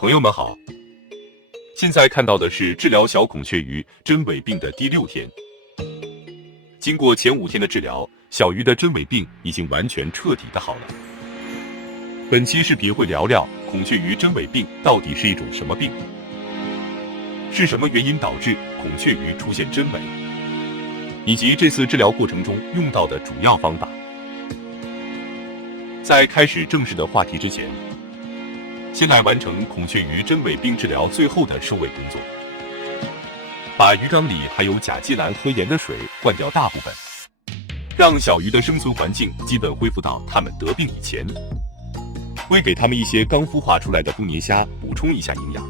朋友们好，现在看到的是治疗小孔雀鱼真尾病的第6天。经过前5天的治疗，小鱼的真尾病已经完全彻底的好了。本期视频会聊聊孔雀鱼真尾病到底是一种什么病，是什么原因导致孔雀鱼出现真尾，以及这次治疗过程中用到的主要方法。在开始正式的话题之前，先来完成孔雀鱼真尾病治疗最后的收尾工作，把鱼缸里含有甲基蓝和盐的水灌掉大部分，让小鱼的生存环境基本恢复到它们得病以前，喂给它们一些刚孵化出来的丰年虾，补充一下营养。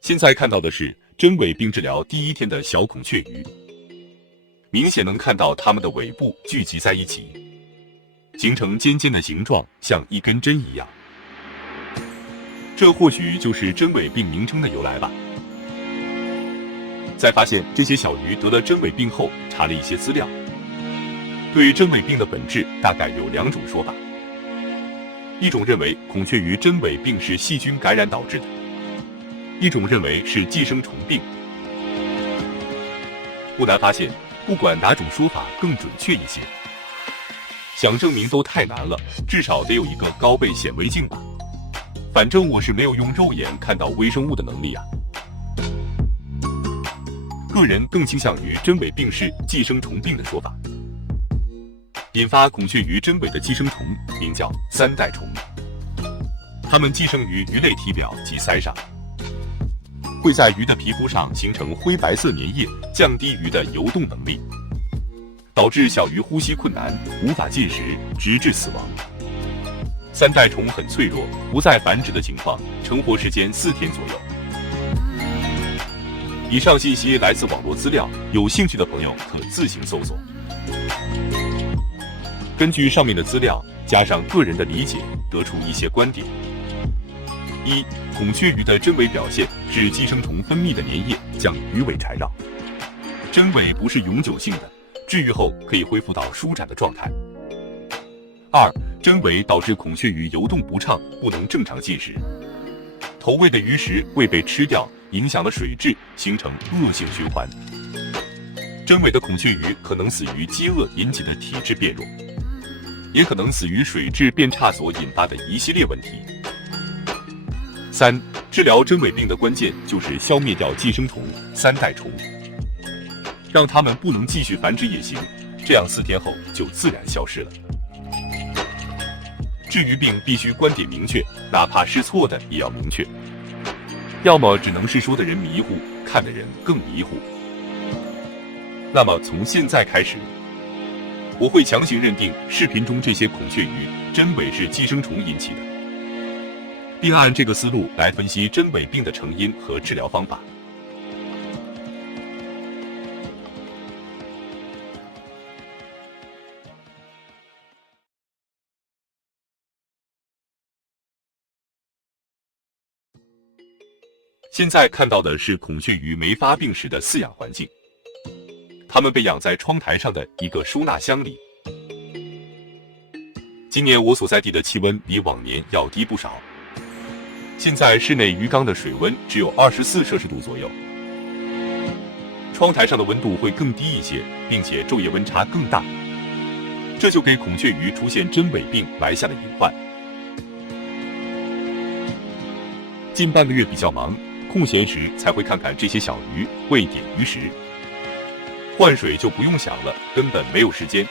现在看到的是真尾病治疗第1天的小孔雀鱼，明显能看到它们的尾部聚集在一起，形成尖尖的形状，像一根针一样。这或许就是真尾病名称的由来吧。在发现这些小鱼得了真尾病后，查了一些资料，对真尾病的本质大概有2种说法。一种认为孔雀鱼真尾病是细菌感染导致的，一种认为是寄生虫病。不难发现，不管哪种说法更准确一些，想证明都太难了，至少得有一个高倍显微镜吧。反正我是没有用肉眼看到微生物的能力啊。个人更倾向于真尾病是寄生虫病的说法。引发孔雀鱼真尾的寄生虫名叫3代虫，它们寄生于鱼类体表及鳃上，会在鱼的皮肤上形成灰白色粘液，降低鱼的游动能力，导致小鱼呼吸困难，无法进食，直至死亡。3代虫很脆弱，不在繁殖的情况，成活时间4天左右。以上信息来自网络资料，有兴趣的朋友可自行搜索。根据上面的资料，加上个人的理解，得出一些观点。1. 孔雀鱼的真尾表现是寄生虫分泌的粘液将鱼尾缠绕，真尾不是永久性的，治愈后可以恢复到舒展的状态。2. 真尾导致孔雀鱼游动不畅，不能正常进食，投喂的鱼食未被吃掉，影响了水质，形成恶性循环。真尾的孔雀鱼可能死于饥饿引起的体质变弱，也可能死于水质变差所引发的一系列问题。3. 治疗真尾病的关键就是消灭掉寄生虫3代虫，让它们不能继续繁殖也行，这样4天后就自然消失了。治鱼病必须观点明确，哪怕是错的也要明确，要么只能是说的人迷糊，看的人更迷糊。那么从现在开始，我会强行认定视频中这些孔雀鱼真尾是寄生虫引起的，并按这个思路来分析真尾病的成因和治疗方法。现在看到的是孔雀鱼没发病时的饲养环境，它们被养在窗台上的一个收纳箱里。今年我所在地的气温比往年要低不少，现在室内鱼缸的水温只有24摄氏度左右，窗台上的温度会更低一些，并且昼夜温差更大，这就给孔雀鱼出现真尾病埋下了隐患。近半个月比较忙，空闲时才会看看这些小鱼，喂点鱼食，换水就不用想了，根本没有时间。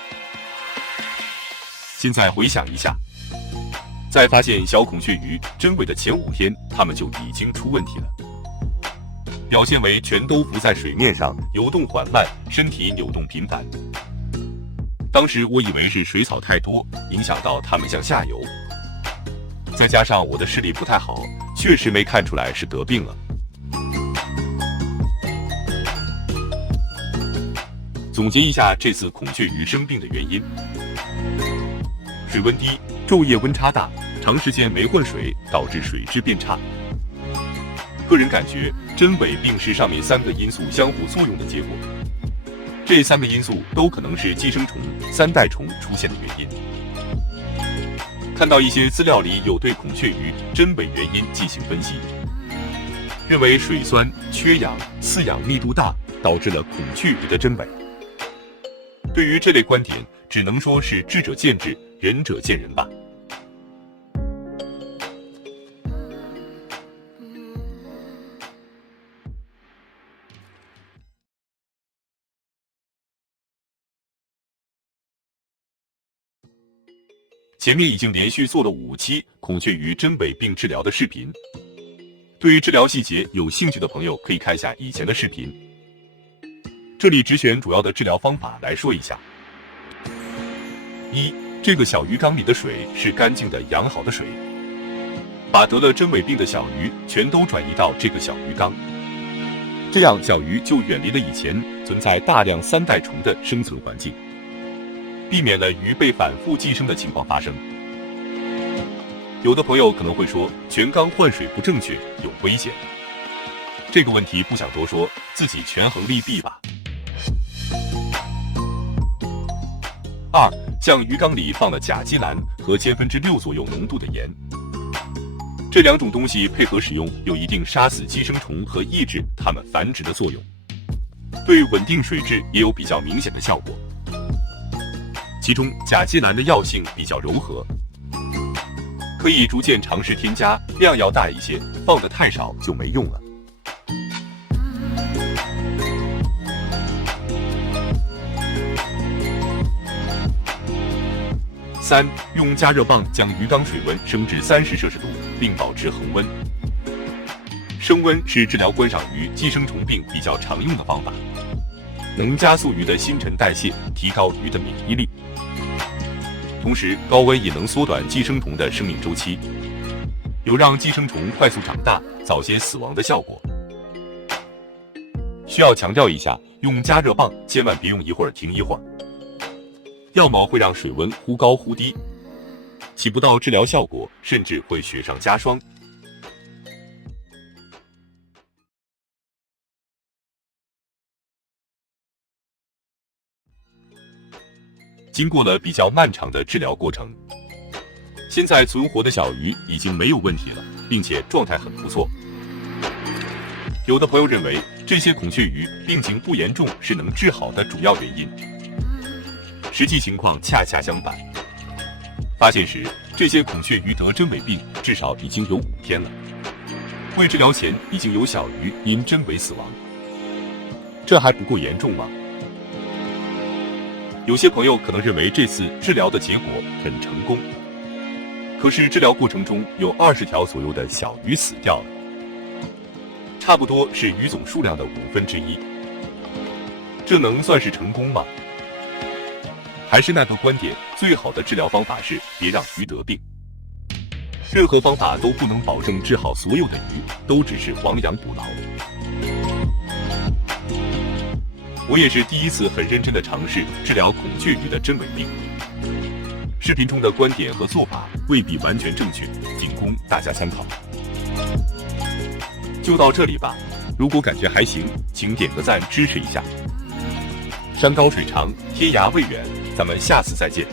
现在回想一下，在发现小孔雀鱼真伪的前5天，它们就已经出问题了，表现为全都浮在水面上，游动缓慢，身体扭动频繁。当时我以为是水草太多，影响到它们向下游，再加上我的视力不太好，确实没看出来是得病了。总结一下这次孔雀鱼生病的原因：水温低、昼夜温差大、长时间没换水，导致水质变差。个人感觉，真伪病是上面3个因素相互作用的结果。这3个因素都可能是寄生虫、3代虫出现的原因。看到一些资料里有对孔雀鱼真伪原因进行分析，认为水酸、缺氧、饲养密度大导致了孔雀鱼的真伪。对于这类观点，只能说是智者见智，仁者见仁吧。前面已经连续做了5期孔雀鱼真伪病治疗的视频，对于治疗细节有兴趣的朋友可以看一下以前的视频。这里只选主要的治疗方法来说一下。1. 这个小鱼缸里的水是干净的养好的水，把得了真伪病的小鱼全都转移到这个小鱼缸，这样小鱼就远离了以前存在大量3代虫的生存环境，避免了鱼被反复寄生的情况发生。有的朋友可能会说，全缸换水不正确，有危险。这个问题不想多说，自己权衡利弊吧。2. 向鱼缸里放了甲基蓝和6%左右浓度的盐，这2种东西配合使用，有一定杀死寄生虫和抑制它们繁殖的作用，对稳定水质也有比较明显的效果。其中甲基蓝的药性比较柔和，可以逐渐尝试添加，量要大一些，放得太少就没用了。3. 用加热棒将鱼缸水温升至30摄氏度，并保持恒温。升温是治疗观赏鱼寄生虫病比较常用的方法，能加速鱼的新陈代谢，提高鱼的免疫力。同时，高温也能缩短寄生虫的生命周期，有让寄生虫快速长大、早些死亡的效果。需要强调一下，用加热棒千万别用一会儿停一会儿，要么会让水温忽高忽低，起不到治疗效果，甚至会雪上加霜。经过了比较漫长的治疗过程，现在存活的小鱼已经没有问题了，并且状态很不错。有的朋友认为这些孔雀鱼病情不严重是能治好的主要原因，实际情况恰恰相反。发现时，这些孔雀鱼得真伪病至少已经有5天了，未治疗前已经有小鱼因真伪死亡，这还不够严重吗？有些朋友可能认为这次治疗的结果很成功，可是治疗过程中有20条左右的小鱼死掉了，差不多是鱼总数量的1/5，这能算是成功吗？还是那个观点，最好的治疗方法是别让鱼得病。任何方法都不能保证治好所有的鱼，都只是亡羊补牢。我也是第一次很认真地尝试治疗孔雀鱼的真伪病，视频中的观点和做法未必完全正确，仅供大家参考。就到这里吧，如果感觉还行，请点个赞支持一下。山高水长，天涯未远，咱们下次再见。